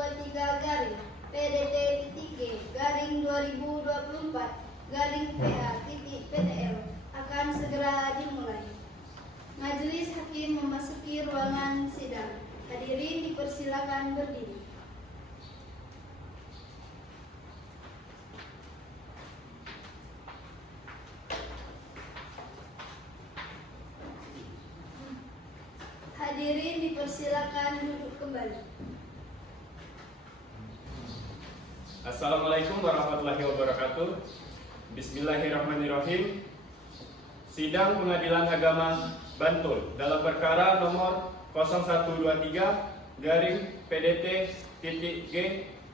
2023 garing PDT.G garing 2024 garing PA.PTL akan segera dimulai. Majelis Hakim memasuki ruangan sidang. Hadirin dipersilakan berdiri. Hadirin dipersilakan duduk kembali. Assalamualaikum warahmatullahi wabarakatuh. Bismillahirrahmanirrahim. Sidang Pengadilan Agama Bantul dalam perkara nomor 0123 garing PDT.G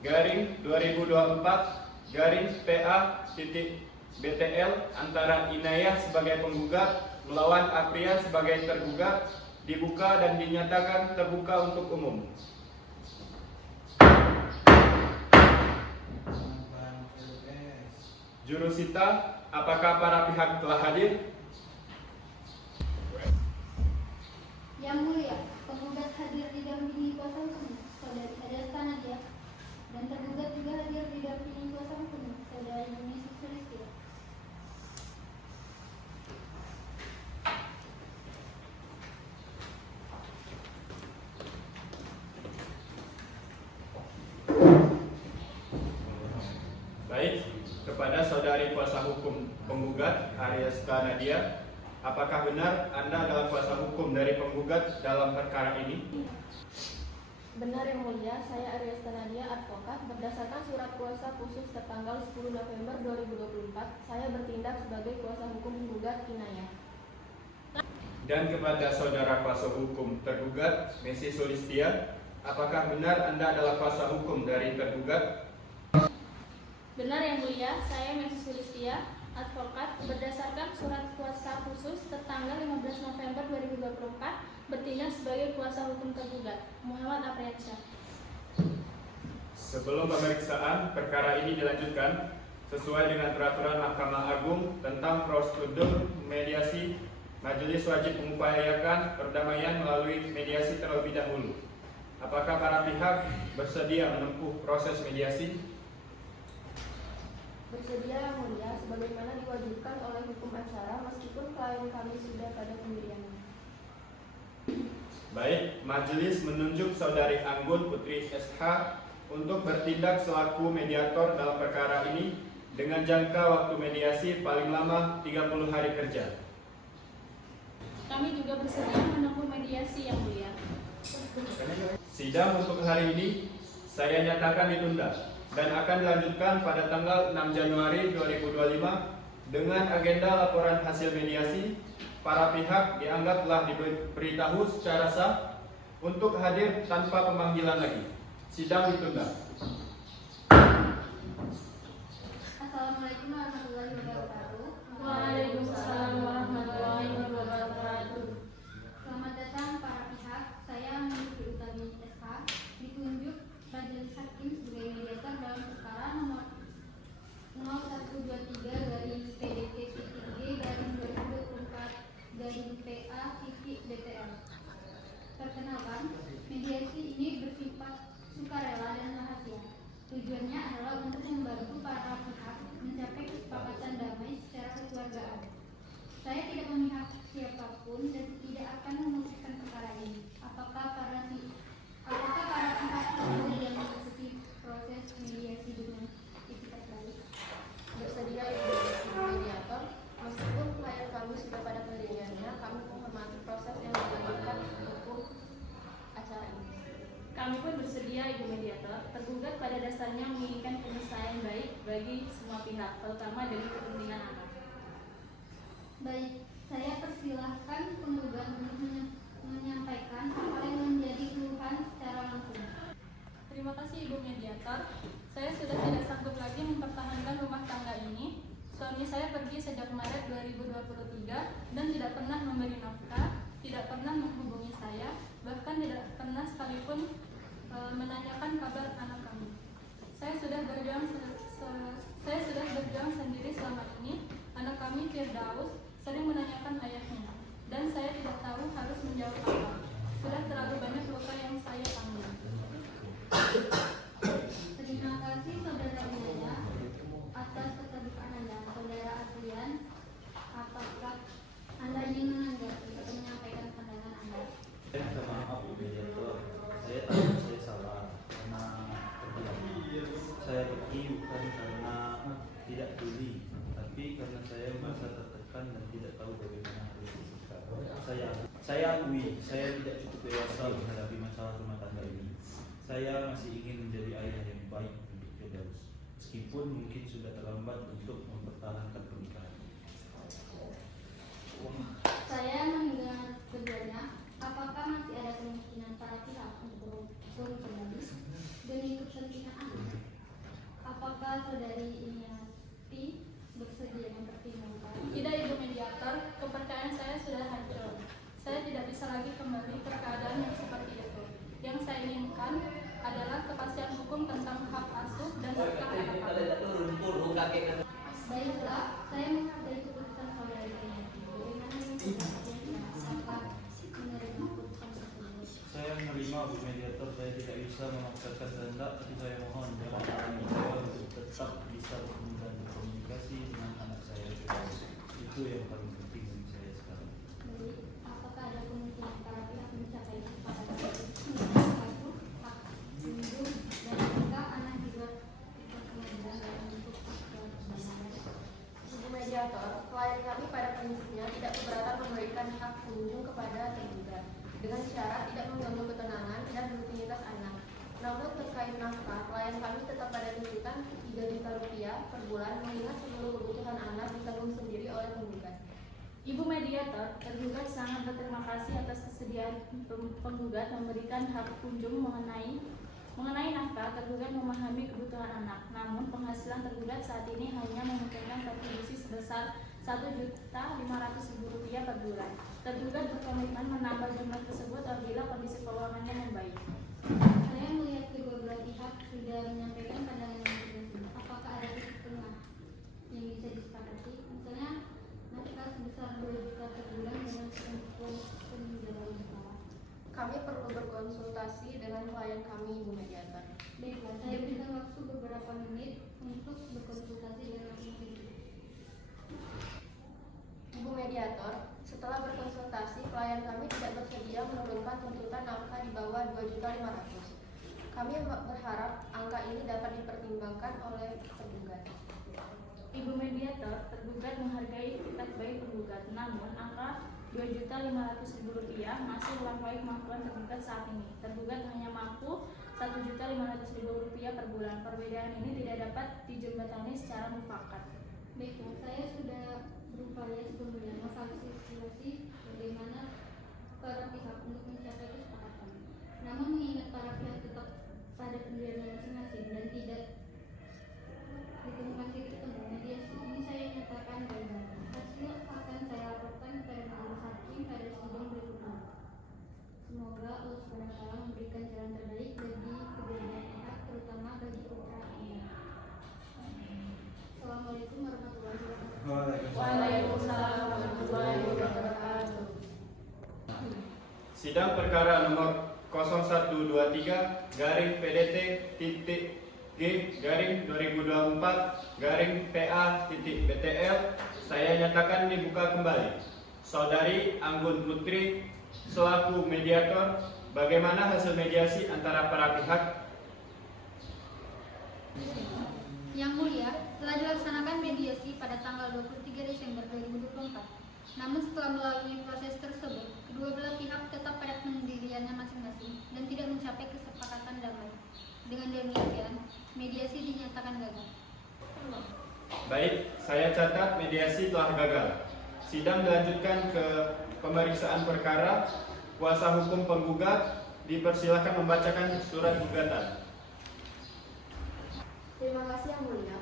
garing 2024 garing PA.BTL antara Inayah sebagai penggugat melawan Aprian sebagai tergugat dibuka dan dinyatakan terbuka untuk umum. Jurusita, apakah para pihak telah hadir? Yang mulia, penggugat hadir didampingi kuasa hukum Saudari Adesta Nadia, dan tergugat juga hadir didampingi kuasa hukum Saudari Yuni Sulistia. Baik, kepada saudari kuasa hukum penggugat Adesta Nadia, apakah benar Anda adalah kuasa hukum dari penggugat dalam perkara ini? Benar yang mulia, saya Adesta Nadia, advokat. Berdasarkan surat kuasa khusus tertanggal 10 November 2024, saya bertindak sebagai kuasa hukum penggugat Inayah. Dan kepada saudara kuasa hukum tergugat Messi Sulistia, apakah benar Anda adalah kuasa hukum dari tergugat? Benar yang mulia, saya Messi Sulistia, advokat. Berdasarkan surat kuasa khusus tertanggal 15 November 2024, bertindak sebagai kuasa hukum tergugat Muhammad Apriansyah. Sebelum pemeriksaan, perkara ini dilanjutkan sesuai dengan peraturan Mahkamah Agung tentang prosedur mediasi. Majelis wajib mengupayakan perdamaian melalui mediasi terlebih dahulu. Apakah para pihak bersedia menempuh proses mediasi? Bersedia yang mulia, sebagaimana diwajibkan oleh hukum acara meskipun klien kami sudah pada pendiriannya. Baik, majelis menunjuk saudari Anggun Putri SH untuk bertindak selaku mediator dalam perkara ini dengan jangka waktu mediasi paling lama 30 hari kerja. Kami juga bersedia menempuh mediasi yang mulia. Sidang untuk hari ini saya nyatakan ditunda dan akan dilanjutkan pada tanggal 6 Januari 2025 dengan agenda laporan hasil mediasi. Para pihak dianggap telah diberitahu secara sah untuk hadir tanpa pemanggilan lagi. Sidang ditunda. Assalamualaikum warahmatullahi wabarakatuh. Waalaikumsalam warahmatullahi wabarakatuh. Selamat datang para pihak. Saya Mufti Utami SH ditunjuk Majelis Hakim sebagai mediator dalam perkara nomor 0123 garing PDT.G garing 2024 garing PA.BTL. Perkenalkan, mediasi ini bersifat sukarela dan rahasia. Tujuannya adalah untuk membantu para pihak mencapai kesepakatan damai secara kekeluargaan. Saya tidak memihak siapapun dan tidak akan memutuskan perkara ini. Apakah para pihak bersedia mengikuti proses mediasi dengan itikat baik? Bersedia ibu mediator, meskipun klien kami sudah pada pendiriannya, kami menghormati proses yang dijalankan hukum acara ini. Kami pun bersedia ibu mediator. Tergugat pada dasarnya menginginkan penyelesaian baik bagi semua pihak, terutama demi kepentingan anak. Baik, saya persilahkan penggugat untuk menyampaikan apa yang menjadi keluhan secara langsung. Terima kasih ibu mediator. Saya sudah tidak sanggup lagi mempertahankan rumah tangga ini. Suami saya pergi sejak Maret 2023 dan tidak pernah memberi nafkah, tidak pernah menghubungi saya, bahkan tidak pernah sekalipun menanyakan kabar anak kami. Saya sudah berjuang sendiri selama ini. Anak kami Firdaus sering menanyakan ayahnya, dan saya tidak tahu harus menjawab apa. Sudah terlalu banyak luka yang saya tanggung. lagi bukan karena tidak peduli, tapi karena saya merasa tertekan dan tidak tahu bagaimana harus bersikap. Saya akui, saya tidak cukup dewasa menghadapi masalah rumah tangga ini. Saya masih ingin menjadi ayah yang baik untuk Firdaus, meskipun mungkin sudah terlambat untuk mempertahankan pernikahan. Saya mendengar keduanya, apakah masih ada kemungkinan para pihak untuk berkumpul kembali demi kepentingan anak? Apakah saudari Iniati bersedia mempertimbangkan? Tidak, Ibu Mediator, kepercayaan saya sudah hancur. Saya tidak bisa lagi kembali ke keadaan yang seperti itu. Yang saya inginkan adalah kepastian hukum tentang hak asuh dan nafkah anak-anak. Baiklah, saya menghargai keputusan saudari Iniati. Bagaimana dengan apakah menerima keputusan tersebut? Saya menerima Bu Mediator, saya tidak bisa memaksakan kehendak, tapi saya mohon jangan halangi saya untuk tetap bisa bertemu dan berkomunikasi dengan anak saya Firdaus. Itu yang paling penting bagi saya sekarang. Baik, apakah ada kemungkinan para pihak mencapai kesepakatan satu hak hidup dan jika anak juga ikut pengadilan dalam bentuk fakta perdagangan? Ibu Mediator, klien kami pada prinsipnya tidak keberatan memberikan hak kunjung kepada tergugat dengan syarat tidak mengganggu ketenangan dan rutinitas anak. Namun terkait nafkah, klien kami tetap pada tuntutan 3 juta rupiah per bulan mengingat seluruh kebutuhan anak ditanggung sendiri oleh penggugat. Ibu Mediator, tergugat sangat berterima kasih atas kesediaan penggugat memberikan hak kunjung mengenai nafkah. Tergugat memahami kebutuhan anak, namun penghasilan tergugat saat ini hanya memungkinkan kontribusi sebesar Rp1.500.000 per bulan. Tergugat berkomitmen menambah jumlah tersebut apabila kondisi keuangannya membaik. Saya melihat kedua belah pihak sudah menyampaikan pandangan yang berbeda. Apakah ada titik tengah yang bisa disepakati? Misalnya nafkah sebesar 2 juta per bulan dengan ketentuan penjara bersama. Kami perlu berkonsultasi dengan klien kami, Ibu Mediator. Baiklah, saya berikan waktu beberapa menit untuk berkonsultasi dengan masing-masing. Ibu Mediator, setelah berkonsultasi, klien kami tidak bersedia menurunkan tuntutan nafkah di bawah 2.500.000. Kami berharap angka ini dapat dipertimbangkan oleh tergugat. Ibu Mediator, tergugat menghargai itikat baik penggugat, namun angka Rp2.500.000 masih melampaui kemampuan tergugat saat ini. Tergugat hanya mampu Rp1.500.000 per bulan. Perbedaan ini tidak dapat dijembatani secara mufakat. Baiklah, saya sudah berupaya sebelumnya memfasilitasi bagaimana para pihak untuk mencapai kesepakatan. Namun mengingat para pihak tetap pada pendiriannya masing-masing dan tidak ditemukan titik temu, mediasi ini saya nyatakan gagal. Hasil akan saya laporkan kepada majelis hakim pada sidang berikutnya. Semoga Allah SWT memberikan jalan terbaik bagi kedua belah pihak, terutama bagi putra ini. Assalamualaikum warahmatullahi wabarakatuh. Waalaikumsalam warahmatullahi wabarakatuh. Sidang perkara nomor 0123 garing PDT titik G garing 2024 garing PA titik BTL saya nyatakan dibuka kembali. Saudari Anggun Putri selaku mediator, bagaimana hasil mediasi antara para pihak? Yang mulia, telah dilaksanakan mediasi pada tanggal 23 Desember 2024. Namun setelah melalui proses tersebut, kedua belah pihak tetap pada pendiriannya masing-masing dan tidak mencapai kesepakatan damai. Dengan demikian, mediasi dinyatakan gagal. Baik, saya catat mediasi telah gagal. Sidang dilanjutkan ke pemeriksaan perkara. Kuasa hukum penggugat dipersilakan membacakan surat gugatan. Terima kasih Yang Mulia.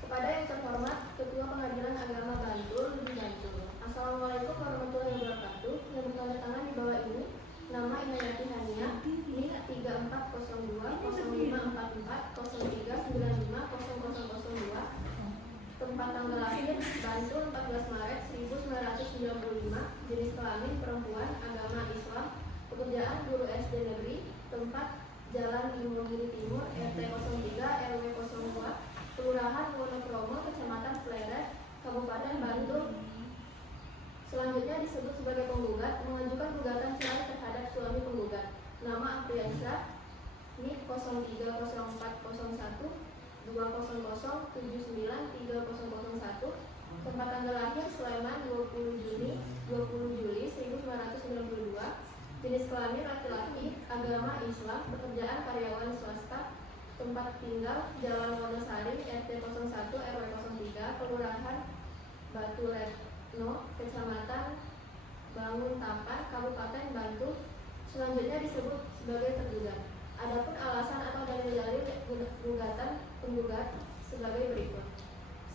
Kepada yang terhormat Ketua Pengadilan Agama Bantul, Ludi Bantul. Assalamualaikum warahmatullahi wabarakatuh. Yang bertanda tangan di bawah ini, nama Inayati Hania, NIK 3402-0544-0395-0002, tempat tanggal lahir Bantul 14 Maret 1995, jenis kelamin perempuan, agama Islam, pekerjaan guru SD negeri, tempat Jalan Imogiri Timur, RT 03, RW 02, Kelurahan Wonokromo, Kecamatan Pleret, Kabupaten Bantul. Selanjutnya disebut sebagai penggugat mengajukan gugatan cerai terhadap suami penggugat. Nama Apriansyah, NIK 030401, 200793001. Tempat tanggal lahir Sleman 20 Juli 1992. Jenis kelamin laki-laki, agama Islam, pekerjaan karyawan swasta. Tempat tinggal Jalan Wonosari, RT 01 RW 03, Kelurahan Batu Retno, Kecamatan Banguntapan, Kabupaten Bantul. Selanjutnya disebut sebagai tergugat. Adapun alasan atau dalil-dalil gugatan penggugat sebagai berikut.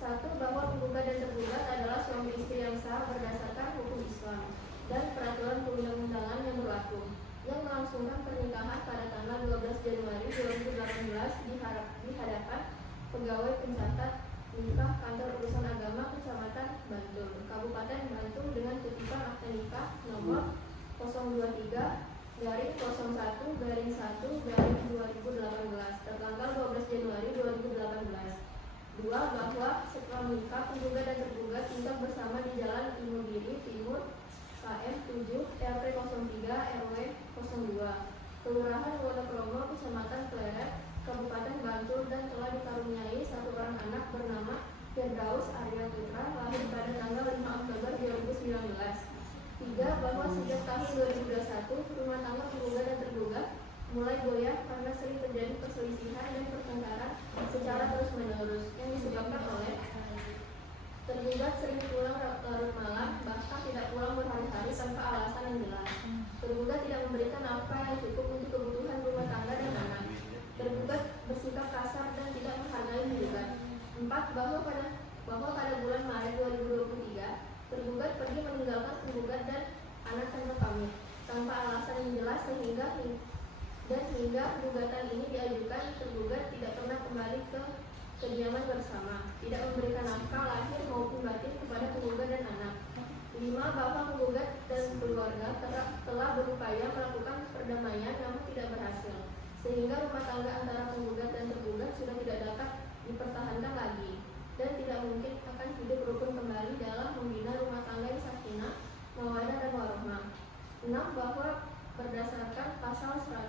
1. Bahwa penggugat dan tergugat adalah suami istri yang sah berdasarkan hukum Islam dan peraturan perundang-undangan yang berlaku, yang melangsungkan pernikahan pada tanggal 12 Januari 2018 di hadapan pegawai pencatat nikah Kantor Urusan Agama Kecamatan Bantul, Kabupaten Bantul dengan kutipan akta nikah nomor 023-01-1-2018 tertanggal 12 Januari 2018. 2. Bahwa setelah menikah penggugat dan tergugat tinggal bersama di Jalan Imogiri Timur KM 7 RT 03 RW 02 Kelurahan Wonokromo Kecamatan Pleret Kabupaten Bantul dan telah dikaruniai satu orang anak bernama Firdaus Arya Putra lahir pada tanggal 5 Oktober 2019. 3. Bahwa sejak tahun 2021 rumah tangga penggugat dan tergugat mulai goyah karena sering terjadi perselisihan dan pertengkaran secara terus-menerus yang disebabkan oleh tergugat sering pulang larut malam, bahkan tidak pulang berhari-hari tanpa alasan yang jelas. Tergugat tidak memberikan nafkah yang cukup untuk kebutuhan rumah tangga dan anak. Tergugat bersikap kasar dan tidak menghargai penggugat. 4. Bahwa pada bulan Maret 2023 tergugat pergi meninggalkan penggugat dan anak tanpa pamit, tanpa alasan yang jelas hingga gugatan ini diajukan. Tergugat tidak pernah kembali ke kediaman bersama, tidak memberikan nafkah lahir maupun batin kepada penggugat dan anak. 5. Bahwa penggugat dan keluarga telah berupaya melakukan perdamaian namun tidak berhasil, sehingga rumah tangga antara penggugat dan tergugat sudah tidak dapat dipertahankan lagi dan tidak mungkin akan hidup rukun kembali dalam membina rumah tangga yang sakinah, mawaddah dan warohmah. 6. Bahwa berdasarkan pasal 105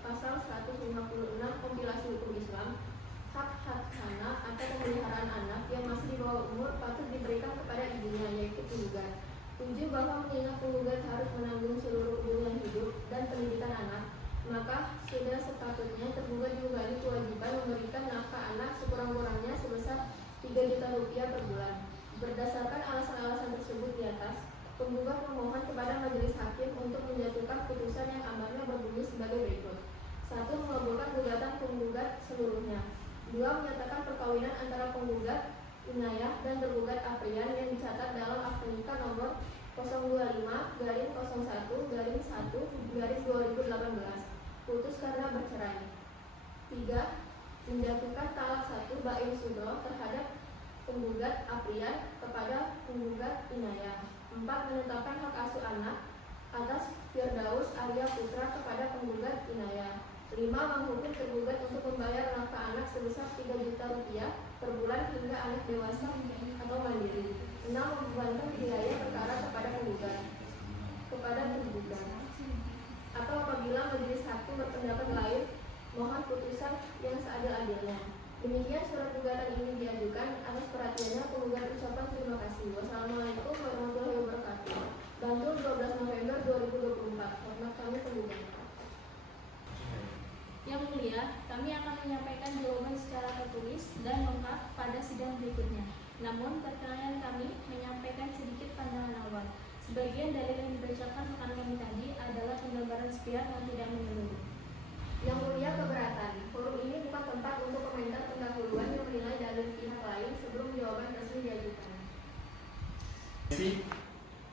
pasal 156 kompilasi hukum Islam, hak-hak anak atau pemeliharaan anak yang masih di bawah umur patut diberikan kepada ibunya, yaitu penggugat. 7. Bahwa mengingat penggugat harus menanggung seluruh kebutuhan hidup dan pendidikan anak, maka sudah sepatutnya tergugat dibebani kewajiban memberikan nafkah anak sekurang-kurangnya sebesar 3 juta rupiah per bulan. Berdasarkan alasan-alasan tersebut di atas, penggugat memohon kepada majelis hakim untuk menjatuhkan putusan yang amarnya berbunyi sebagai berikut. 1. Mengabulkan gugatan penggugat seluruhnya. 2. Menyatakan perkawinan antara penggugat Inayah dan tergugat Aprian yang dicatat dalam akta nikah nomor 025-01-1-2018 putus karena bercerai. 3. Menjatuhkan talak 1 Bain Sudro terhadap penggugat Aprian kepada penggugat Inayah. 4. Menetapkan hak asuh anak atas Firdaus Arya Putra kepada penggugat Inayah. 5. Menghukum tergugat untuk membayar nafkah anak sebesar 3 juta rupiah per bulan hingga anak dewasa atau mandiri. 6. Membebankan biaya perkara kepada tergugat. Atau apabila majelis hakim berpendapat lain, mohon putusan yang seadil-adilnya. Demikian surat gugatan ini diajukan. Atas perhatiannya penggugat ucapan terima kasih. Wassalamualaikum warahmatullahi wabarakatuh. Bantul 12 November 2024. Hormat kami penggugat. Yang mulia, kami akan menyampaikan jawaban secara tertulis dan lengkap pada sidang berikutnya. Namun, perkenalan kami menyampaikan sedikit pandangan awal. Sebagian dalil yang dibacakan rekan kami tadi adalah penggambaran sepihak yang tidak menyeluruh. Yang mulia keberatan, forum ini bukan tempat untuk komentar pendahuluan yang menilai dalil pihak lain sebelum jawaban resmi diajukan.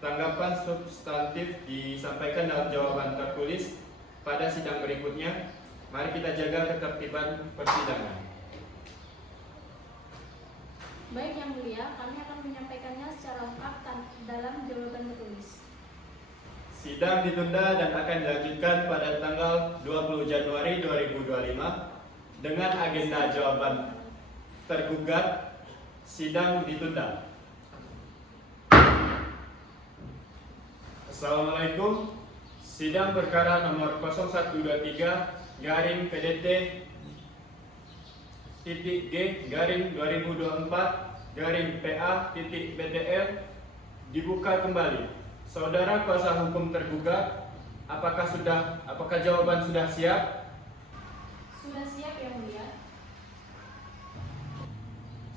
Tanggapan substantif disampaikan dalam jawaban tertulis pada sidang berikutnya. Mari kita jaga ketertiban persidangan. Baik Yang Mulia, kami akan menyampaikannya secara lengkap dalam jawaban tertulis. Sidang ditunda dan akan dilanjutkan pada tanggal 20 Januari 2025 dengan agenda jawaban tergugat. Sidang ditunda. Assalamualaikum. Sidang perkara nomor 0123 garing PDT PA.BTL dibuka kembali. Saudara kuasa hukum tergugat, apakah jawaban sudah siap? Sudah siap yang mulia.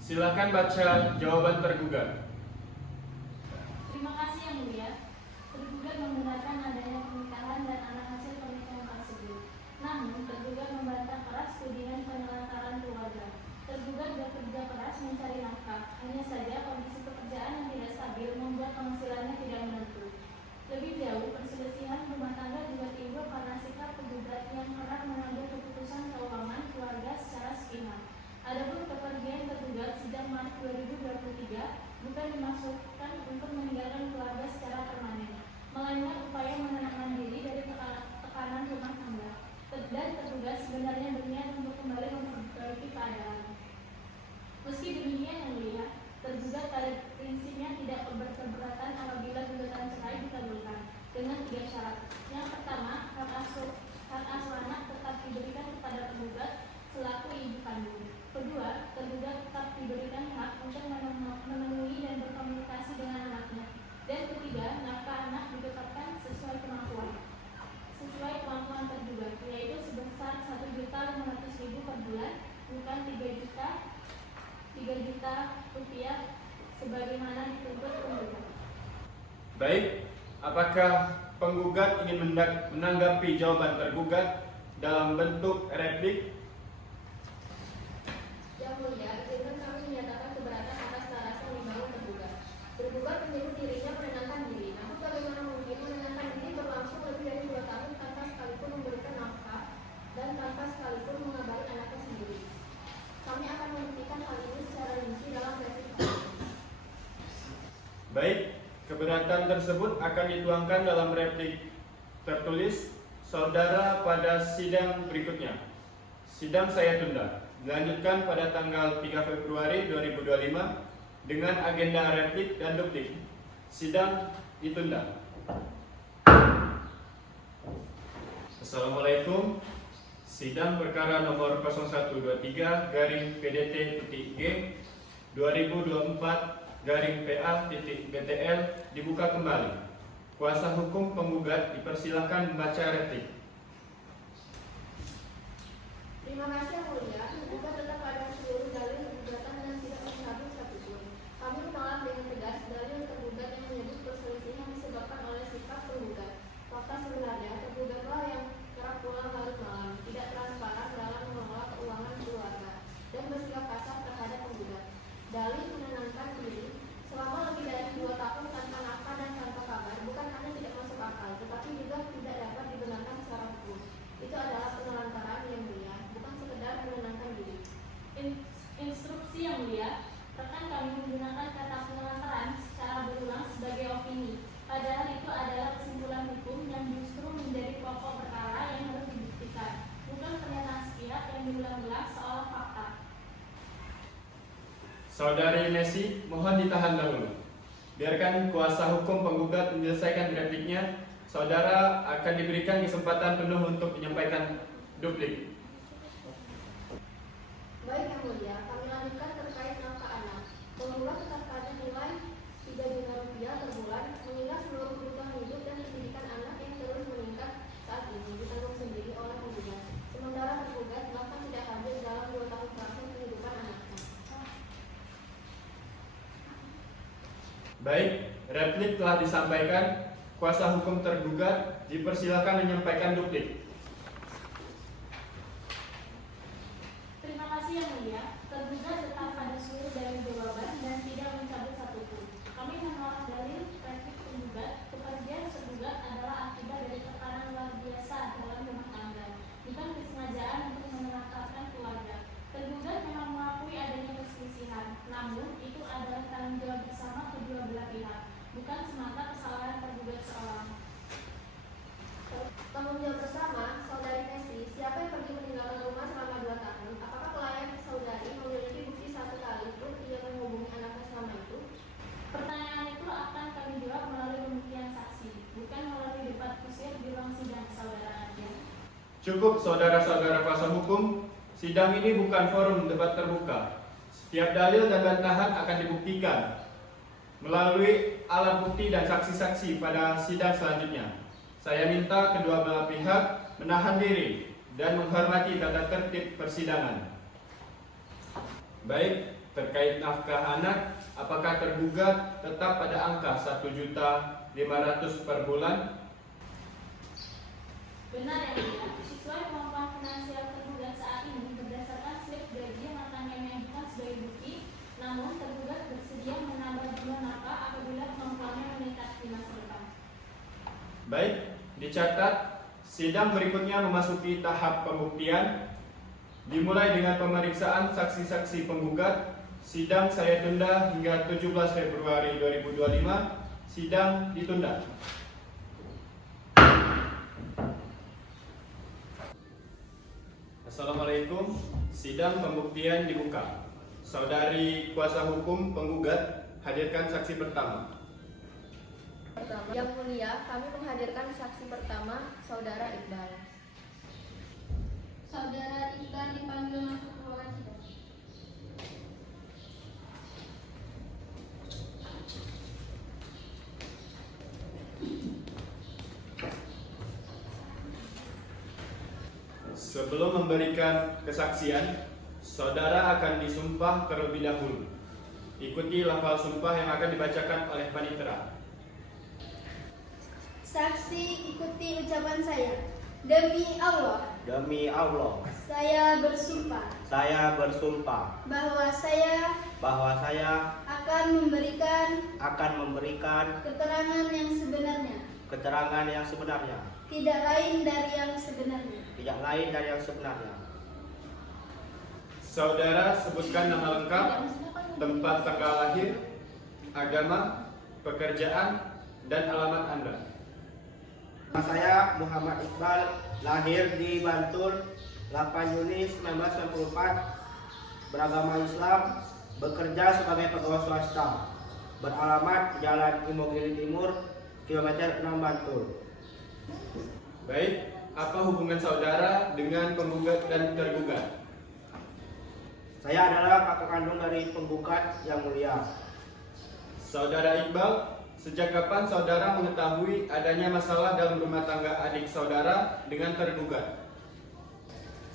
Silakan baca jawaban tergugat. Terima kasih yang mulia. Tergugat membenarkan adanya pernikahan dan anak hasil pernikahan tersebut. Namun, tergugat membantah keras tudingan penelantaran keluarga. Tergugat bekerja keras mencari nafkah. Hanya saja kondisi pekerjaan yang tidak stabil membuat penghasilannya tidak menentu. Lebih jauh, perselisihan rumah tangga juga timbul karena sikap tergugat yang kerap mengambil keputusan keuangan keluarga secara sepihak. Adapun kepergian tergugat sejak Maret 2023 bukan dimaksudkan untuk meninggalkan keluarga secara permanen, melainkan upaya menenangkan diri dari tekanan rumah tangga. Dan tergugat sebenarnya berniat untuk kembali memperbaiki keadaan. Meski demikian yang mulia, tergugat pada prinsipnya tidak berkeberatan apabila gugatan cerai dikabulkan dengan 3 syarat. Yang pertama, hak asuh anak tetap diberikan kepada tergugat selaku ibu kandung. Kedua, tergugat tetap diberikan hak untuk menemui dan berkomunikasi dengan anaknya. Dan ketiga, nafkah anak ditetapkan sesuai kemampuan tergugat, yaitu sebesar 1.500.000 per bulan, bukan 3 juta rupiah sebagaimana dituntut penggugat. Baik, apakah penggugat ingin menanggapi jawaban tergugat dalam bentuk replik? Yang mulia, izinkan kami menyatakan keberatan atas narasi yang dibangun tergugat. Tergugat menyebut dirinya menenangkan diri, namun bagaimana mungkin menenangkan diri berlangsung lebih dari 2 tahun tanpa sekalipun memberikan nafkah dan tanpa sekalipun mengabari anaknya sendiri. Kami akan membuktikan hal ini secara rinci dalam replik kami. Baik, keberatan tersebut akan dituangkan dalam replik tertulis saudara pada sidang berikutnya. Sidang saya tunda. Dilanjutkan pada tanggal 3 Februari 2025 dengan agenda replik dan duplik. Sidang ditunda. Assalamualaikum. Sidang perkara nomor 0123-PDT.G 2024-PA.BTL dibuka kembali. Kuasa hukum penggugat dipersilakan membaca replik. Terima kasih yang mulia, tergugat tetap pada seluruh dalil gugatan dan tidak mencabut satupun. Kami menolak dengan tegas dalil tergugat yang menyebut perselisihan disebabkan oleh sikap penggugat. Fakta sebenarnya tergugatlah yang kerap pulang larut malam, tidak transparan dalam mengelola keuangan keluarga, dan bersikap kasar terhadap penggugat. Dalil menenangkan diri selama lebih dari 2 tahun tanpa nafkah dan tanpa kabar bukan hanya tidak masuk akal, tetapi juga tidak dapat dibenarkan secara hukum. Itu adalah penelantaran yang mulia, bukan sekedar menenangkan diri. Instruksi yang mulia, rekan kami menggunakan kata penelantaran secara berulang sebagai opini, padahal itu adalah kesimpulan hukum yang justru menjadi pokok perkara yang harus dibuktikan, bukan pernyataan sepihak yang diulang-ulang seolah fakta. Saudari Messi, mohon ditahan dahulu. Biarkan kuasa hukum penggugat menyelesaikan repliknya. Saudara akan diberikan kesempatan penuh untuk menyampaikan duplik. Baik yang mulia, kami lanjutkan terkait nafkah anak. Penggugat tetap pada nilai 3 juta rupiah per bulan, mengingat seluruh kebutuhan hidup dan pendidikan anak yang terus meningkat saat ini ditanggung sendiri oleh penggugat. Sementara tergugat bahkan tidak hadir dalam 2 tahun terakhir kehidupan anaknya. Baik, replik telah disampaikan. Kuasa hukum tergugat dipersilakan menyampaikan duplik. Terima kasih yang mulia, tergugat tetap pada seluruh dalil jawaban dan tidak mencabut satupun. Kami menolak dalil replik penggugat. Kepergian tergugat adalah akibat dari tekanan luar biasa dalam rumah tangga, bukan kesengajaan untuk menenangkan keluarga. Tergugat memang mengakui adanya perselisihan, namun itu adalah tanggung jawab bersama kedua belah pihak, bukan semata kesalahan tergugat seorang. Tanggung jawab bersama, saudari Messi, siapa yang pergi meninggalkan rumah selama 2 tahun? Apakah klien saudari memiliki bukti satu kali pun ia menghubungi anaknya selama itu? Pertanyaan itu akan kami jawab melalui pembuktian saksi, bukan melalui debat kusir di ruang sidang, saudara Nadia. Cukup saudara-saudara kuasa hukum, Sidang ini bukan forum debat terbuka. Setiap dalil dan bantahan akan dibuktikan melalui alat bukti dan saksi-saksi pada sidang selanjutnya. Saya minta kedua belah pihak menahan diri dan menghormati tata tertib persidangan. Baik, terkait nafkah anak, apakah tergugat tetap pada angka 1.500.000 per bulan? Benar yang mulia, sesuai kemampuan finansial tergugat saat ini berdasarkan slip gaji yang akan kami ajukan sebagai bukti, namun tergugat bersedia menambah jumlah nafkah apabila kemampuannya meningkat di masa depan. Baik, dicatat, sidang berikutnya memasuki tahap pembuktian. Dimulai dengan pemeriksaan saksi-saksi penggugat. Sidang saya tunda hingga 17 Februari 2025. Sidang ditunda. Assalamualaikum. Sidang pembuktian dibuka. Saudari kuasa hukum penggugat, hadirkan saksi pertama. Yang mulia, kami menghadirkan saksi pertama, Saudara Iqbal. Saudara Iqbal dipanggil masuk ke ruangan sidang. Sebelum memberikan kesaksian, saudara akan disumpah terlebih dahulu. Ikuti lafal sumpah yang akan dibacakan oleh panitera. Saksi ikuti ucapan saya. Demi Allah, Demi Allah, saya bersumpah saya bersumpah bahwa saya akan memberikan keterangan yang sebenarnya, tidak lain dari yang sebenarnya. Saudara sebutkan nama lengkap, tempat tanggal lahir, agama, pekerjaan, dan alamat Anda. Nama saya Muhammad Iqbal, lahir di Bantul 8 Juni 1994, beragama Islam, bekerja sebagai pegawai swasta, beralamat Jalan Imogiri Timur, kilometer 6 Bantul. Baik, apa hubungan saudara dengan penggugat dan tergugat? Saya adalah kakak kandung dari penggugat yang mulia. Saudara Iqbal, sejak kapan saudara mengetahui adanya masalah dalam rumah tangga adik saudara dengan tergugat?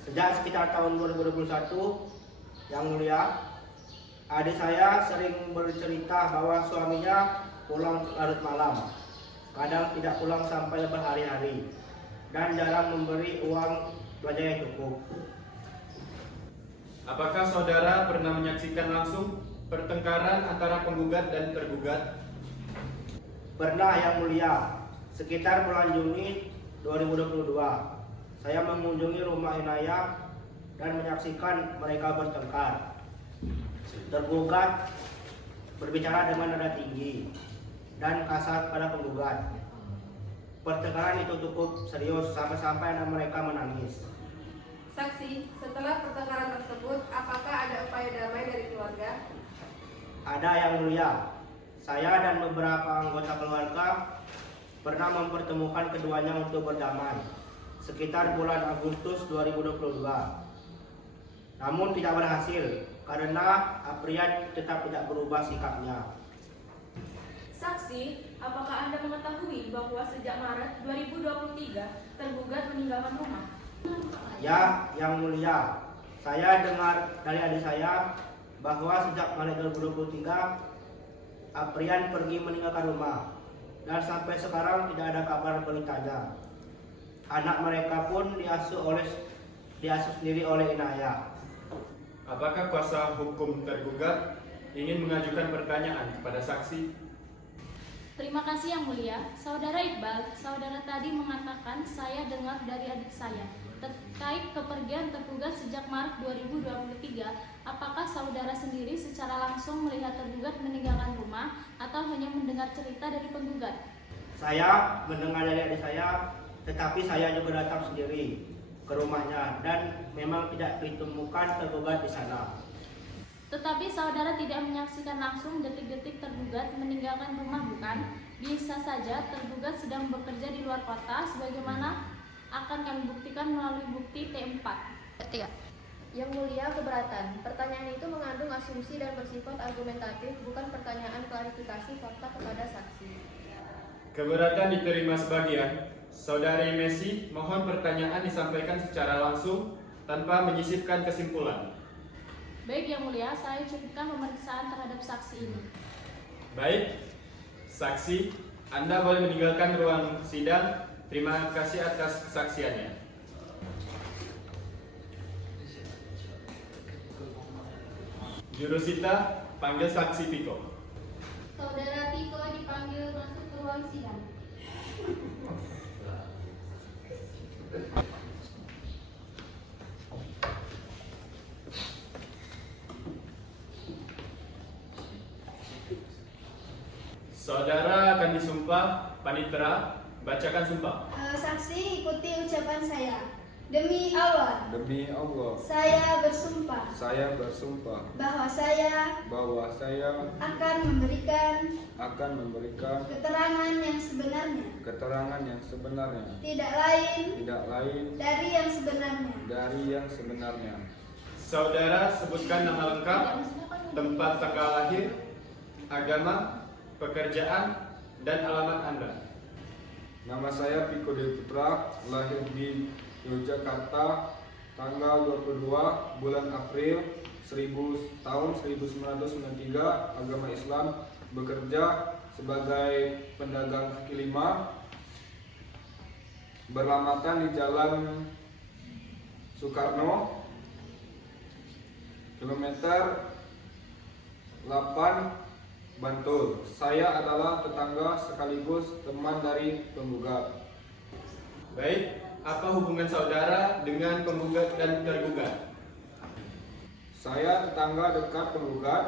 Sejak sekitar tahun 2021, yang mulia, adik saya sering bercerita bahwa suaminya pulang larut malam, kadang tidak pulang sampai berhari-hari, dan jarang memberi uang belanja yang cukup. Apakah saudara pernah menyaksikan langsung pertengkaran antara penggugat dan tergugat? Pernah yang mulia, sekitar bulan Juni 2022, saya mengunjungi rumah Inaya dan menyaksikan mereka bertengkar. Tergugat berbicara dengan nada tinggi dan kasar pada penggugat. Pertengkaran itu cukup serius sampai-sampai anak mereka menangis. Saksi, setelah pertengkaran tersebut, apakah ada upaya damai dari keluarga? Ada yang mulia, saya dan beberapa anggota keluarga pernah mempertemukan keduanya untuk berdamai sekitar bulan Agustus 2022. Namun tidak berhasil karena Aprian tetap tidak berubah sikapnya. Saksi, apakah Anda mengetahui bahwa sejak Maret 2023 tergugat meninggalkan rumah? Ya, yang mulia, saya dengar dari adik saya bahwa sejak Maret 2023 Aprian pergi meninggalkan rumah dan sampai sekarang tidak ada kabar beritanya. Anak mereka pun diasuh sendiri oleh Inaya. Apakah kuasa hukum tergugat ingin mengajukan pertanyaan kepada saksi? Terima kasih yang mulia. Saudara Iqbal, saudara tadi mengatakan saya dengar dari adik saya terkait kepergian tergugat sejak Maret 2023. Apakah saudara sendiri secara langsung melihat tergugat meninggalkan rumah atau hanya mendengar cerita dari penggugat? Saya mendengar dari adik saya, tetapi saya juga datang sendiri ke rumahnya dan memang tidak ditemukan tergugat di sana. Tetapi saudara tidak menyaksikan langsung detik-detik tergugat meninggalkan rumah, bukan? Bisa saja tergugat sedang bekerja di luar kota sebagaimana akan kami buktikan melalui bukti T4. Yang Mulia keberatan. Pertanyaan itu mengandung asumsi dan bersifat argumentatif, bukan pertanyaan klarifikasi fakta kepada saksi. Keberatan diterima sebagian. Saudari Messi, mohon pertanyaan disampaikan secara langsung tanpa menyisipkan kesimpulan. Baik Yang Mulia, saya cukupkan pemeriksaan terhadap saksi ini. Baik, saksi, Anda boleh meninggalkan ruang sidang. Terima kasih atas kesaksiannya. Jurusita, panggil saksi Piko. Saudara Piko dipanggil masuk ke ruang sidang. Saudara akan disumpah. Panitera, bacakan sumpah. Saksi ikuti ucapan saya. Demi Allah, Demi Allah, saya bersumpah saya bersumpah bahwa saya bahwa saya akan memberikan akan memberikan keterangan yang sebenarnya, keterangan yang sebenarnya, tidak lain dari yang sebenarnya. Saudara sebutkan nama lengkap, tempat tanggal lahir, agama, pekerjaan, dan alamat Anda. Nama saya Piko Dewi Putra, lahir di Yogyakarta, tanggal 22 bulan April tahun 1993, agama Islam, bekerja sebagai pedagang kaki lima, berlamatan di Jalan Soekarno, kilometer 8, Bantul. Saya adalah tetangga sekaligus teman dari penggugat. Baik, apa hubungan saudara dengan penggugat dan tergugat? Saya tetangga dekat penggugat.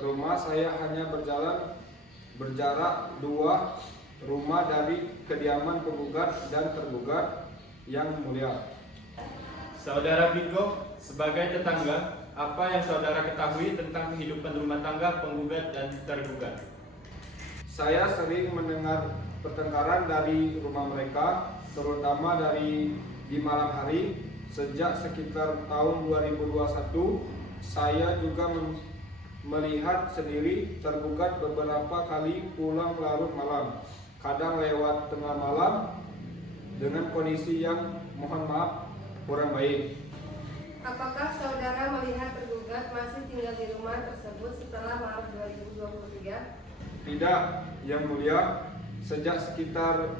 Rumah saya hanya berjarak 2 rumah dari kediaman penggugat dan tergugat, Yang Mulia. Saudara Piko, sebagai tetangga, apa yang saudara ketahui tentang kehidupan rumah tangga penggugat dan tergugat? Saya sering mendengar pertengkaran dari rumah mereka, terutama di malam hari. Sejak sekitar tahun 2021, saya juga melihat sendiri tergugat beberapa kali pulang larut malam, kadang lewat tengah malam dengan kondisi yang mohon maaf kurang baik. Apakah saudara melihat tergugat masih tinggal di rumah tersebut setelah Maret 2023? Tidak, Yang Mulia. Sejak sekitar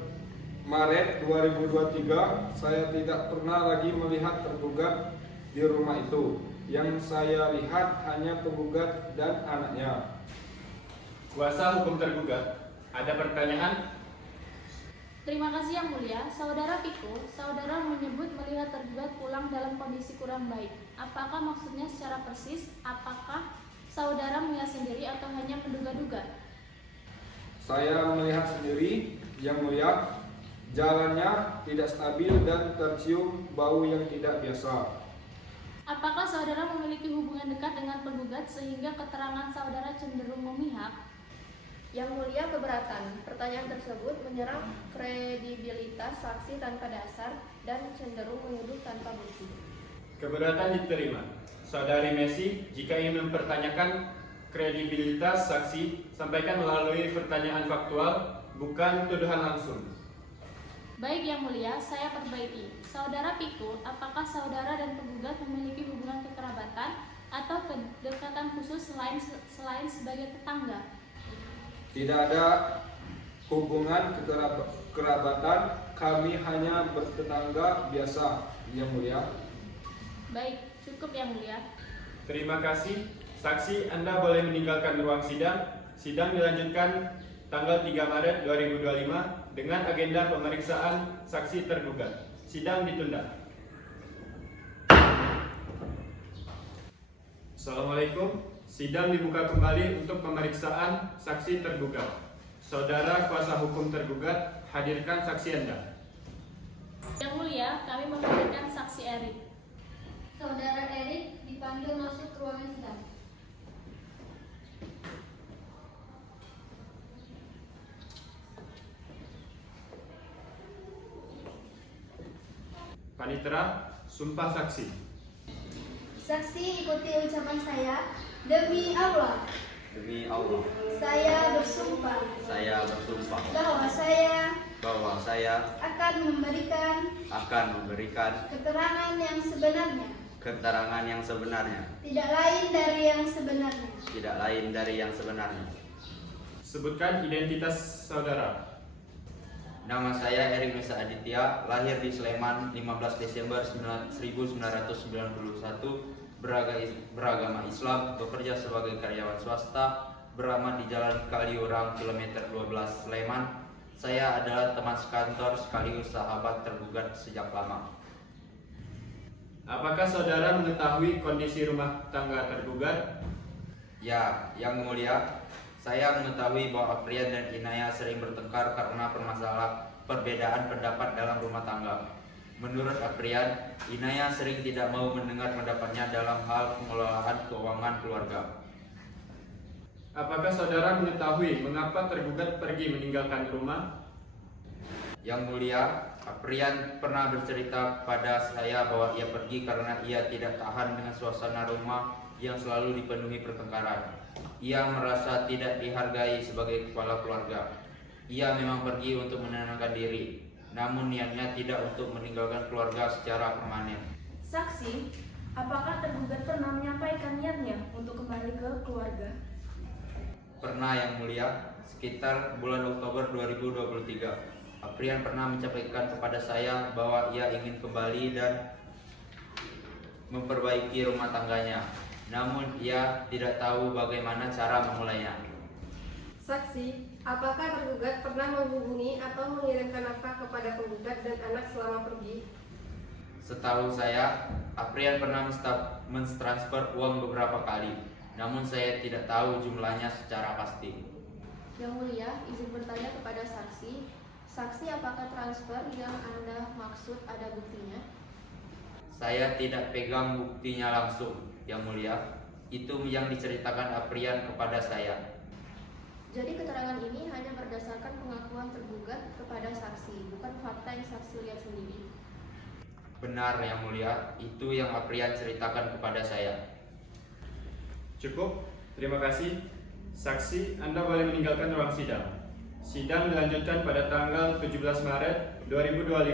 Maret 2023, saya tidak pernah lagi melihat tergugat di rumah itu. Yang saya lihat hanya penggugat dan anaknya. Kuasa hukum tergugat, ada pertanyaan? Terima kasih Yang Mulia. Saudara Piko, saudara menyebut melihat tergugat pulang dalam kondisi kurang baik. Apakah maksudnya secara persis? Apakah saudara melihat sendiri atau hanya menduga-duga? Saya melihat sendiri, Yang Mulia. Jalannya tidak stabil dan tercium bau yang tidak biasa. Apakah saudara memiliki hubungan dekat dengan penggugat sehingga keterangan saudara cenderung memihak? Yang Mulia keberatan. Pertanyaan tersebut menyerang kredibilitas saksi tanpa dasar dan cenderung menuduh tanpa bukti. Keberatan diterima. Saudari Messi, jika ingin mempertanyakan kredibilitas saksi, sampaikan melalui pertanyaan faktual, bukan tuduhan langsung. Baik Yang Mulia, saya perbaiki. Saudara Piko, apakah saudara dan penggugat memiliki hubungan kekerabatan atau kedekatan khusus selain sebagai tetangga? Tidak ada hubungan kerabatan, kami hanya bertetangga biasa, Yang Mulia. Baik, cukup Yang Mulia. Terima kasih. Saksi, Anda boleh meninggalkan ruang sidang. Sidang dilanjutkan tanggal 3 Maret 2025 dengan agenda pemeriksaan saksi tergugat. Sidang ditunda. Assalamualaikum. Sidang dibuka kembali untuk pemeriksaan saksi tergugat. Saudara kuasa hukum tergugat, hadirkan saksi Anda. Yang Mulia, kami menghadirkan saksi Erik. Saudara Erik dipanggil masuk ke ruangan sidang. Panitera, sumpah saksi. Saksi ikuti ucapan saya. Demi Allah, Demi Allah, saya bersumpah saya bersumpah bahwa saya akan memberikan keterangan yang sebenarnya, tidak lain dari yang sebenarnya. Sebutkan identitas saudara. Nama saya Erik Mesa Aditya, lahir di Sleman 15 Desember 1991, beragama Islam, bekerja sebagai karyawan swasta, beramat di Jalan Kaliurang, kilometer 12 Sleman. Saya adalah teman sekantor sekaligus sahabat tergugat sejak lama. Apakah saudara mengetahui kondisi rumah tangga tergugat? Ya, Yang Mulia, saya mengetahui bahwa Aprian dan Inaya sering bertengkar karena perbedaan pendapat dalam rumah tangga. Menurut Aprian, Inaya sering tidak mau mendengar pendapatnya dalam hal pengelolaan keuangan keluarga. Apakah saudara mengetahui mengapa tergugat pergi meninggalkan rumah? Yang Mulia, Aprian pernah bercerita pada saya bahwa ia pergi karena ia tidak tahan dengan suasana rumah yang selalu dipenuhi pertengkaran. Ia merasa tidak dihargai sebagai kepala keluarga. Ia memang pergi untuk menenangkan diri, namun niatnya tidak untuk meninggalkan keluarga secara permanen. Saksi, apakah tergugat pernah menyampaikan niatnya untuk kembali ke keluarga? Pernah, Yang Mulia, sekitar bulan Oktober 2023. Aprian pernah menyampaikan kepada saya bahwa ia ingin kembali dan memperbaiki rumah tangganya. Namun ia tidak tahu bagaimana cara memulainya. Saksi, apakah tergugat pernah menghubungi atau mengirimkan nafkah kepada penggugat dan anak selama pergi? Setahu saya, Aprian pernah mentransfer uang beberapa kali, namun saya tidak tahu jumlahnya secara pasti. Yang Mulia, izin bertanya kepada saksi. Saksi, apakah transfer yang Anda maksud ada buktinya? Saya tidak pegang buktinya langsung, Yang Mulia. Itu yang diceritakan Aprian kepada saya. Jadi keterangan ini hanya berdasarkan pengakuan tergugat kepada saksi, bukan fakta yang saksi lihat sendiri. Benar, Yang Mulia, itu yang Aprian ceritakan kepada saya. Cukup, terima kasih. Saksi, Anda boleh meninggalkan ruang sidang. Sidang dilanjutkan pada tanggal 17 Maret 2025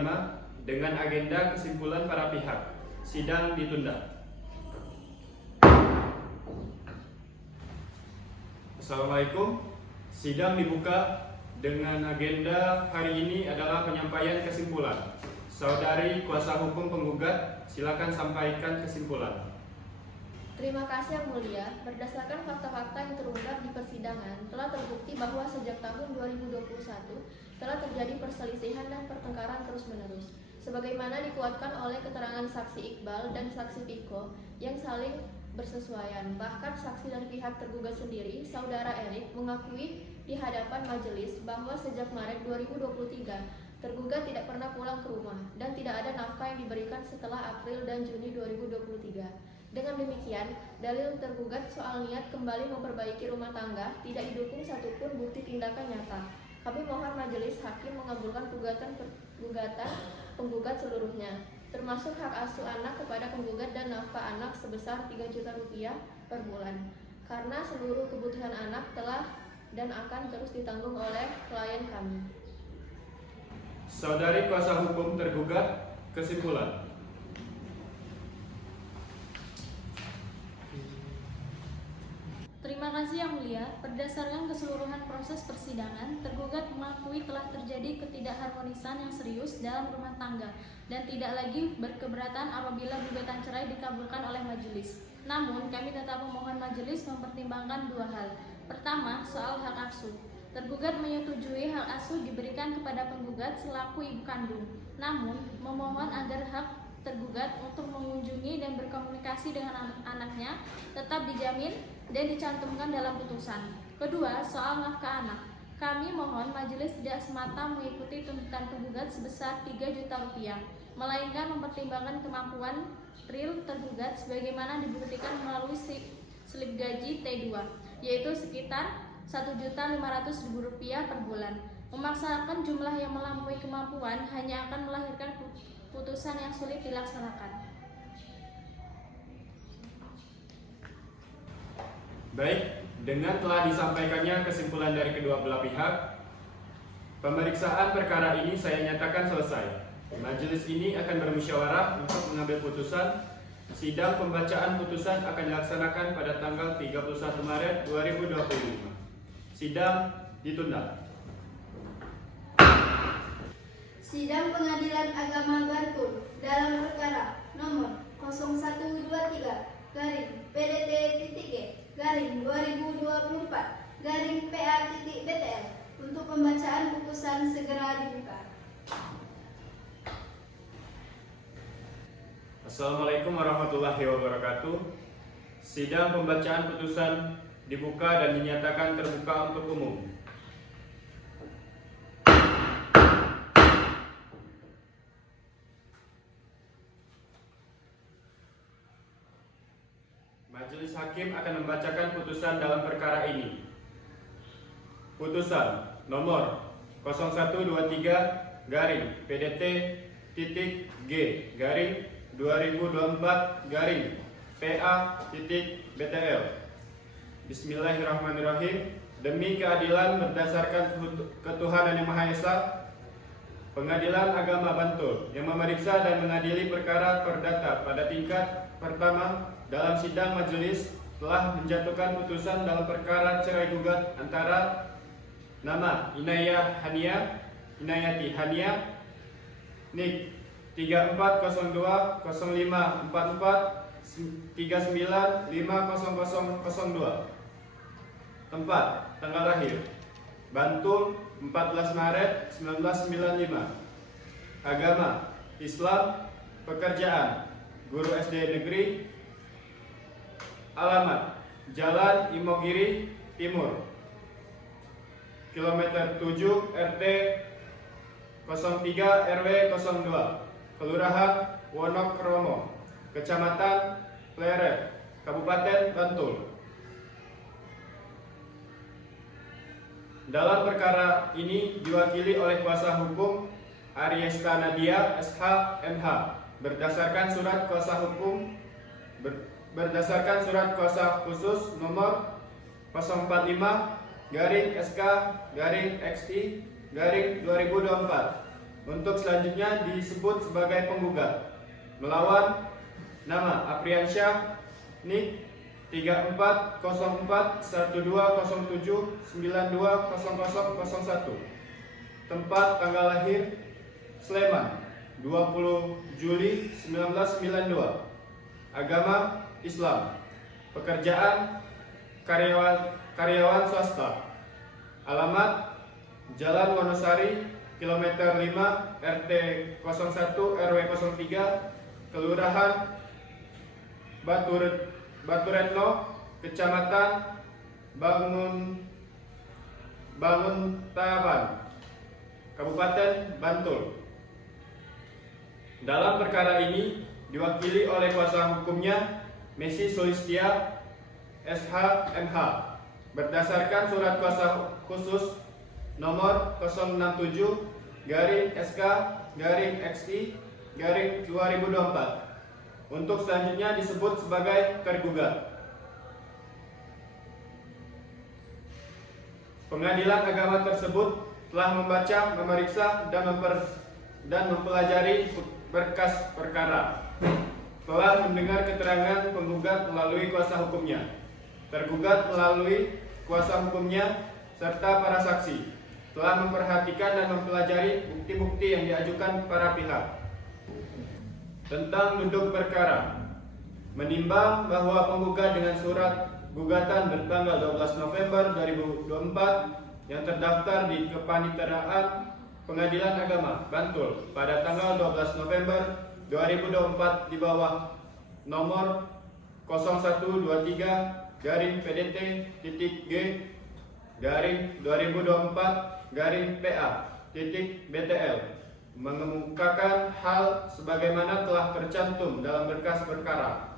dengan agenda kesimpulan para pihak. Sidang ditunda. Assalamualaikum. Sidang dibuka dengan agenda hari ini adalah penyampaian kesimpulan. Saudari kuasa hukum penggugat, silakan sampaikan kesimpulan. Terima kasih Yang Mulia. Berdasarkan fakta-fakta yang terungkap di persidangan, telah terbukti bahwa sejak tahun 2021 telah terjadi perselisihan dan pertengkaran terus-menerus, sebagaimana dikuatkan oleh keterangan saksi Iqbal dan saksi Piko yang saling bersesuaian. Bahkan saksi dari pihak tergugat sendiri, saudara Erik, mengakui di hadapan majelis bahwa sejak Maret 2023 tergugat tidak pernah pulang ke rumah dan tidak ada nafkah yang diberikan setelah April dan Juni 2023. Dengan demikian, dalil tergugat soal niat kembali memperbaiki rumah tangga tidak didukung satupun bukti tindakan nyata. Kami mohon majelis hakim mengabulkan gugatan penggugat seluruhnya, termasuk hak asuh anak kepada penggugat dan nafkah anak sebesar 3 juta rupiah per bulan, karena seluruh kebutuhan anak telah dan akan terus ditanggung oleh klien kami. Saudari kuasa hukum tergugat, kesimpulan. Terima kasih Yang Mulia. Berdasarkan keseluruhan proses persidangan, tergugat mengakui telah terjadi ketidakharmonisan yang serius dalam rumah tangga dan tidak lagi berkeberatan apabila gugatan cerai dikabulkan oleh majelis. Namun, kami tetap memohon majelis mempertimbangkan dua hal. Pertama, soal hak asuh. Tergugat menyetujui hak asuh diberikan kepada penggugat selaku ibu kandung. Namun, memohon agar hak tergugat untuk mengunjungi dan berkomunikasi dengan anaknya tetap dijamin dan dicantumkan dalam putusan. Kedua, soal nafkah anak. Kami mohon majelis tidak semata mengikuti tuntutan penggugat sebesar 3 juta rupiah, melainkan mempertimbangkan kemampuan real tergugat sebagaimana dibuktikan melalui slip gaji T2, yaitu sekitar Rp1.500.000 per bulan. Memaksakan jumlah yang melampaui kemampuan hanya akan melahirkan putusan yang sulit dilaksanakan. Baik, dengan telah disampaikannya kesimpulan dari kedua belah pihak, pemeriksaan perkara ini saya nyatakan selesai. Majelis ini akan bermusyawarah untuk mengambil putusan. Sidang pembacaan putusan akan dilaksanakan pada tanggal 31 Maret 2025. Sidang ditunda. Sidang Pengadilan Agama Bantul dalam perkara nomor 0123-PDT-G-2024-PA-BTL untuk pembacaan putusan segera dibuka. Assalamualaikum warahmatullahi wabarakatuh. Sidang pembacaan putusan dibuka dan dinyatakan terbuka untuk umum. Majelis Hakim akan membacakan putusan dalam perkara ini. Putusan nomor 0123-G-PDT-2024-PA-BTL. Bismillahirrahmanirrahim. Demi keadilan berdasarkan ketuhanan yang Maha Esa, Pengadilan Agama Bantul yang memeriksa dan mengadili perkara perdata pada tingkat pertama dalam sidang majelis telah menjatuhkan putusan dalam perkara cerai gugat antara nama Inayati Hania NIK 34020544395002. Tempat tanggal lahir Bantul 14 Maret 1995. Agama Islam. Pekerjaan guru SD negeri. Alamat Jalan Imogiri Timur, kilometer 7 RT 03 RW 02, Kelurahan Wonokromo, Kecamatan Pleret, Kabupaten Bantul. Dalam perkara ini diwakili oleh kuasa hukum Ariesta Nadia SH MH berdasarkan surat kuasa hukum berdasarkan surat kuasa khusus nomor 045-SK-XI-2024 untuk selanjutnya disebut sebagai penggugat melawan nama Apriansyah NIK 3404-1207-920001. Tempat tanggal lahir Sleman 20 Juli 1992. Agama Islam. Pekerjaan karyawan swasta. Alamat Jalan Wonosari, kilometer 5 RT 01 RW 03, Kelurahan Baturetno, Kecamatan Banguntaban, Kabupaten Bantul. Dalam perkara ini diwakili oleh kuasa hukumnya Messi Sulistia SH MH berdasarkan surat kuasa khusus nomor 067-SK-XI-2024 untuk selanjutnya disebut sebagai tergugat. Pengadilan agama tersebut telah membaca, memeriksa, dan mempelajari berkas perkara. Telah mendengar keterangan penggugat melalui kuasa hukumnya, tergugat melalui kuasa hukumnya, serta para saksi. Telah memperhatikan dan mempelajari bukti-bukti yang diajukan para pihak. Tentang duduk perkara, menimbang bahwa penggugat dengan surat gugatan bertanggal 12 November 2024 yang terdaftar di Kepanitraan Pengadilan Agama Bantul pada tanggal 12 November 2024 di bawah nomor 0123-G-PDT-G-2024-PA-BTL mengemukakan hal sebagaimana telah tercantum dalam berkas perkara.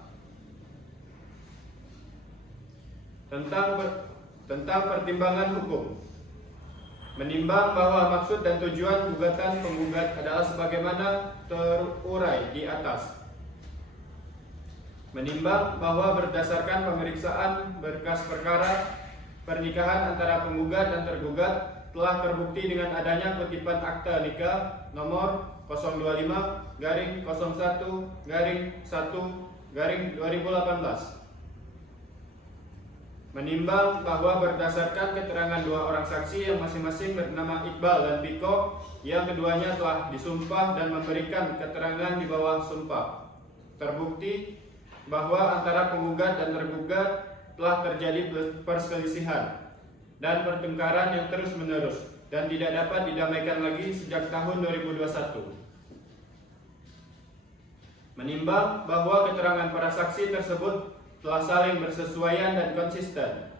Tentang pertimbangan hukum, menimbang bahwa maksud dan tujuan gugatan penggugat adalah sebagaimana terurai di atas. Menimbang bahwa berdasarkan pemeriksaan berkas perkara pernikahan antara penggugat dan tergugat telah terbukti dengan adanya kutipan akta nikah nomor 025-01-1-2018. Menimbang bahwa berdasarkan keterangan dua orang saksi yang masing-masing bernama Iqbal dan Piko, yang keduanya telah disumpah dan memberikan keterangan di bawah sumpah, terbukti bahwa antara penggugat dan tergugat telah terjadi perselisihan dan pertengkaran yang terus-menerus dan tidak dapat didamaikan lagi sejak tahun 2021. Menimbang bahwa keterangan para saksi tersebut telah saling bersesuaian dan konsisten,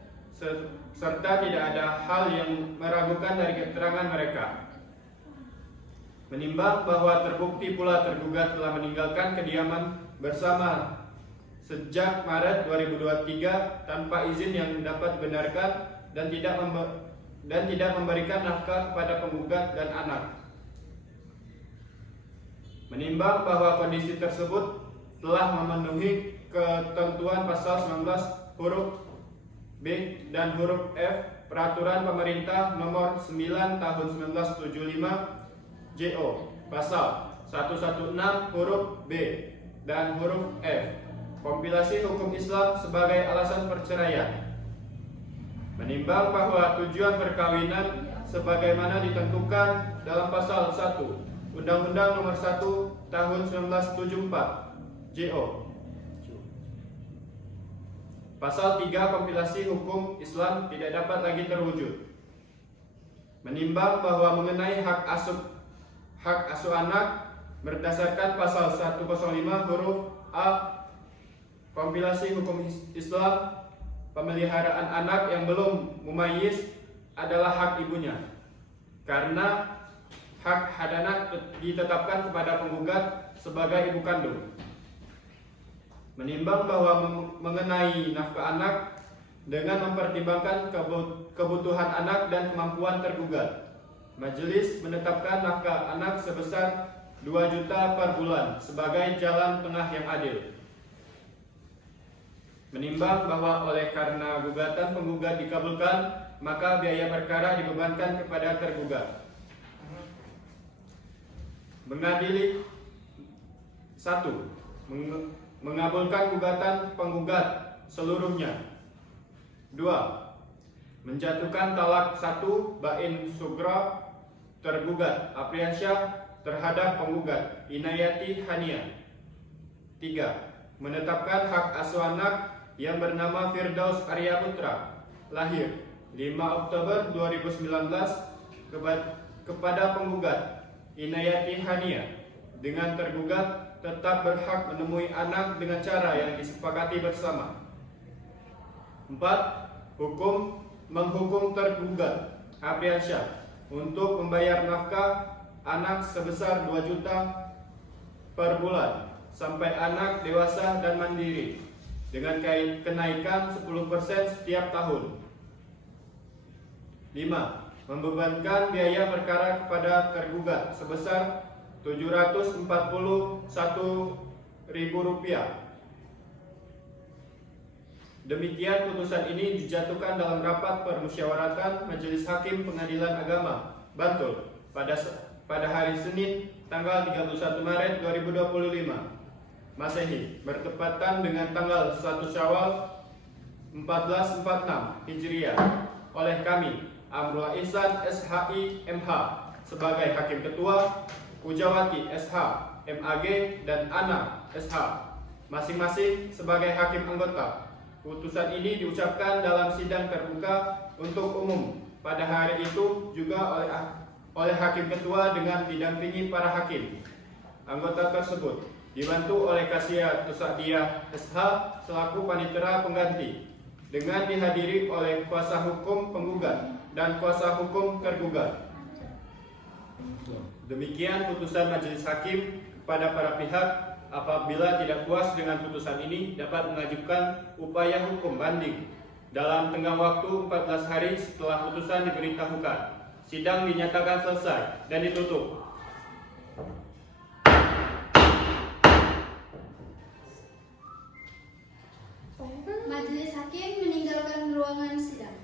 serta tidak ada hal yang meragukan dari keterangan mereka. Menimbang bahwa terbukti pula tergugat telah meninggalkan kediaman bersama sejak Maret 2023 tanpa izin yang dapat dibenarkan dan tidak memberikan nafkah kepada penggugat dan anak. Menimbang bahwa kondisi tersebut telah memenuhi ketentuan pasal 19 huruf B dan huruf F Peraturan Pemerintah Nomor 9 Tahun 1975 JO pasal 116 huruf B dan huruf F kompilasi hukum Islam sebagai alasan perceraian. Menimbang bahwa tujuan perkawinan sebagaimana ditentukan dalam pasal 1 Undang-Undang Nomor 1 Tahun 1974 JO Pasal 3 kompilasi hukum Islam tidak dapat lagi terwujud. Menimbang bahwa mengenai hak asuh anak berdasarkan pasal 105 huruf A kompilasi hukum Islam, pemeliharaan anak yang belum mumayyiz adalah hak ibunya, karena hak hadanah ditetapkan kepada penggugat sebagai ibu kandung. Menimbang bahwa mengenai nafkah anak dengan mempertimbangkan kebutuhan anak dan kemampuan tergugat, majelis menetapkan nafkah anak sebesar 2 juta per bulan sebagai jalan tengah yang adil. Menimbang bahwa oleh karena gugatan penggugat dikabulkan, maka biaya perkara dibebankan kepada tergugat. Mengadili 1. Mengabulkan gugatan penggugat seluruhnya. 2. Menjatuhkan talak 1 bain sugra tergugat Apriansyah terhadap penggugat Inayati Hania. 3. Menetapkan hak asuh anak yang bernama Firdaus Arya Putra, lahir 5 Oktober 2019 kepada penggugat Inayati Hania, dengan tergugat tetap berhak menemui anak dengan cara yang disepakati bersama. 4. Menghukum tergugat Apriansyah untuk membayar nafkah anak sebesar 2 juta per bulan sampai anak dewasa dan mandiri dengan kenaikan 10% setiap tahun. 5. Membebankan biaya perkara kepada tergugat sebesar Rp741.000. Demikian putusan ini dijatuhkan dalam rapat permusyawaratan Majelis Hakim Pengadilan Agama Bantul pada hari Senin tanggal 31 Maret 2025 Masehi bertepatan dengan tanggal 1 Syawal 1446 Hijriah oleh kami Amrullah Ihsan SHI MH sebagai Hakim Ketua, Pujawati SH, MAG, dan Ana SH, masing-masing sebagai Hakim Anggota. Putusan ini diucapkan dalam sidang terbuka untuk umum pada hari itu juga oleh Hakim Ketua dengan didampingi para hakim. Anggota tersebut dibantu oleh Kasia Tusadiah SH selaku panitera pengganti, dengan dihadiri oleh kuasa hukum penggugat dan kuasa hukum tergugat. Demikian putusan Majelis Hakim kepada para pihak. Apabila tidak puas dengan putusan ini, dapat mengajukan upaya hukum banding dalam tenggang waktu 14 hari setelah putusan diberitahukan. Sidang dinyatakan selesai dan ditutup. Majelis hakim meninggalkan ruangan sidang.